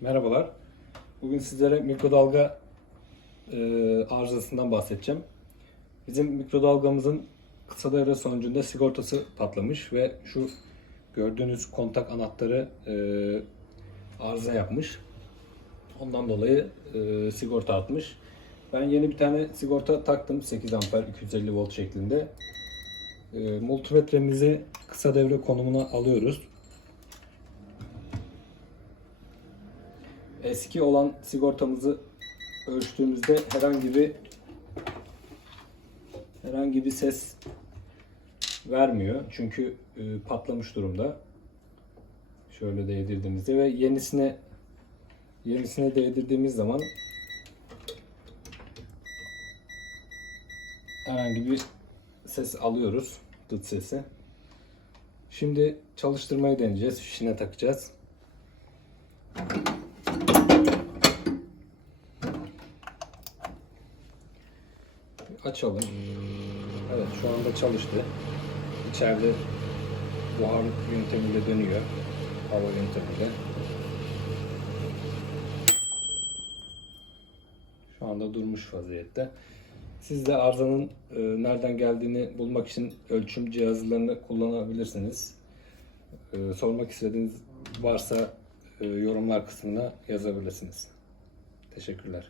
Merhabalar. Bugün sizlere mikrodalga e, arızasından bahsedeceğim. Bizim mikrodalgamızın kısa devre sonucunda sigortası patlamış ve şu gördüğünüz kontak anahtarı e, arıza yapmış. Ondan dolayı e, sigorta atmış. Ben yeni bir tane sigorta taktım 8 amper 250 volt şeklinde. E, multimetremizi kısa devre konumuna alıyoruz. Eski olan sigortamızı ölçtüğümüzde herhangi bir herhangi bir ses vermiyor. Çünkü e, patlamış durumda. Şöyle değdirdiğimizde ve yenisine yenisine değdirdiğimiz zaman herhangi bir ses alıyoruz. Dıt sesi. Şimdi çalıştırmayı deneyeceğiz. Fişine takacağız. Açalım. Evet şu anda çalıştı. İçeride buhar yöntemiyle dönüyor. Hava yöntemiyle. Şu anda durmuş vaziyette. Siz de arızanın e, nereden geldiğini bulmak için ölçüm cihazlarını kullanabilirsiniz. E, sormak istediğiniz varsa yorumlar kısmına yazabilirsiniz. Teşekkürler.